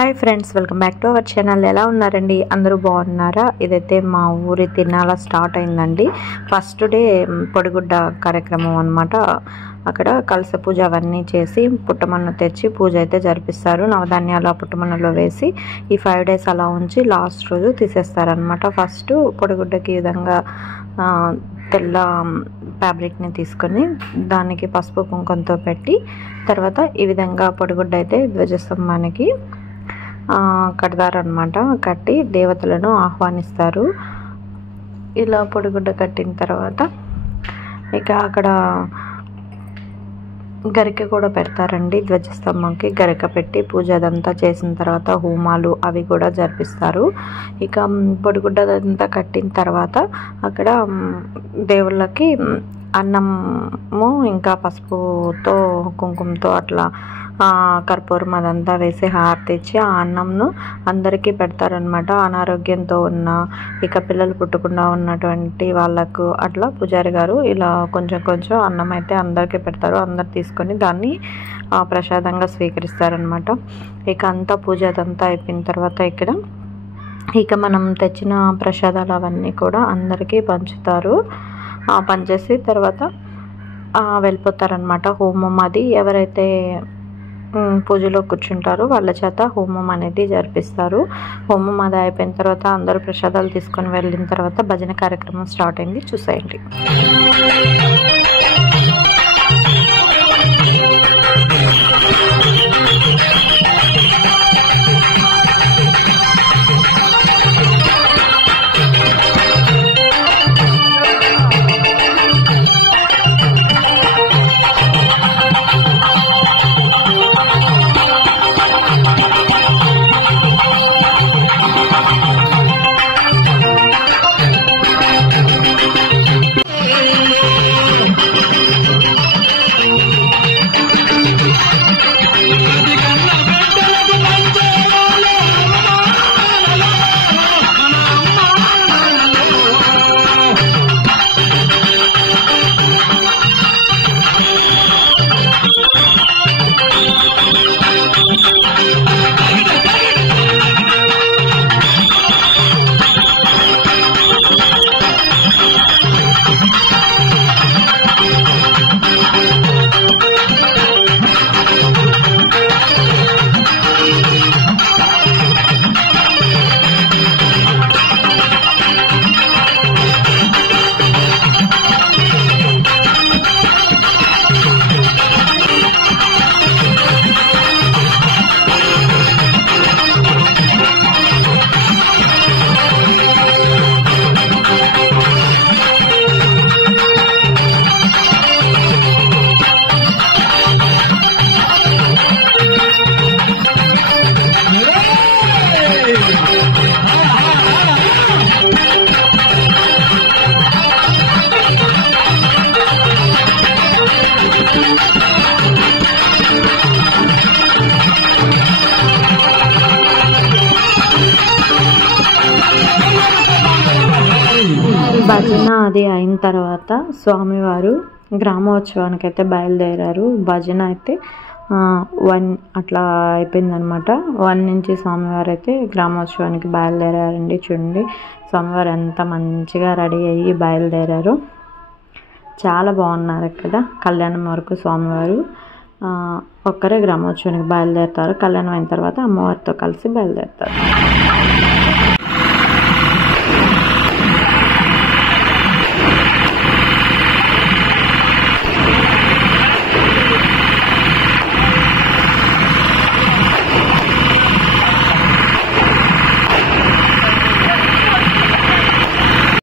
Hi friends, welcome back to our channel. ఎలా ఉన్నారండి? అందరూ బాగున్నారా? ఇదైతే మా ఊరి తిరణాల స్టార్ట్ అయిందండి. ఫస్ట్ డే పొడిగుడ్డ కార్యక్రమం అనమాట. అక్కడ కలశ పూజ అవన్నీ చేసి పుట్టమన్ను తెచ్చి పూజ అయితే జరిపిస్తారు. నవధాన్యాలు ఆ పుట్టమన్నులో వేసి ఈ 5 days అలా ఉంచి లాస్ట్ రోజు తీసేస్తారనమాట. ఫస్ట్ పొడిగుడ్డకి ఈ విధంగా తెల్ల ఫ్యాబ్రిక్ని తీసుకొని దానికి పసుపు కుంకుమతో పెట్టి తర్వాత ఈ విధంగా పొడిగుడ్డ అయితే ధ్వజస్తంభానికి కడతారనమాట. కట్టి దేవతలను ఆహ్వానిస్తారు. ఇలా పొడిగుడ్డ కట్టిన తర్వాత ఇక అక్కడ గరిక కూడా పెడతారండి. ధ్వజస్తంభంకి గరిక పెట్టి పూజ అదంతా చేసిన తర్వాత హోమాలు అవి కూడా జరిపిస్తారు. ఇక పొడిగుడ్డ అదంతా కట్టిన తర్వాత అక్కడ దేవుళ్ళకి అన్నము ఇంకా పసుపుతో కుంకుమతో అట్లా కర్పూరం అదంతా వేసి హారతి ఇచ్చి ఆ అన్నంను అందరికీ పెడతారనమాట. అనారోగ్యంతో ఉన్న ఇక పిల్లలు పుట్టకుండా ఉన్నటువంటి వాళ్ళకు అట్లా పూజారి గారు ఇలా కొంచెం కొంచెం అన్నం అయితే అందరికీ పెడతారు. అందరు తీసుకొని దాన్ని ప్రసాదంగా స్వీకరిస్తారనమాట. ఇక అంతా పూజ అదంతా అయిపోయిన తర్వాత ఇక మనం తెచ్చిన ప్రసాదాలు అవన్నీ కూడా అందరికీ పంచుతారు. పనిచేసి తర్వాత వెళ్ళిపోతారనమాట. హోమం అది ఎవరైతే పూజలో కూర్చుంటారో వాళ్ళ చేత హోమం అనేది జరిపిస్తారు. హోమం అది అయిపోయిన తర్వాత అందరూ ప్రసాదాలు తీసుకొని వెళ్ళిన తర్వాత భజన కార్యక్రమం స్టార్ట్ అయింది. చూసేయండి. భజన అది అయిన తర్వాత స్వామివారు గ్రామోత్సవానికి అయితే బయలుదేరారు. భజన అయితే 1 అట్లా అయిపోయిందనమాట. 1 నుంచి స్వామివారు అయితే గ్రామోత్సవానికి బయలుదేరారండి. చూడండి స్వామివారు ఎంత మంచిగా రెడీ అయ్యి బయలుదేరారు. చాలా బాగున్నారు కదా. కళ్యాణం వరకు స్వామివారు ఒక్కరే గ్రామోత్సవానికి బయలుదేరుతారు. కళ్యాణం అయిన తర్వాత అమ్మవారితో కలిసి బయలుదేరుతారు.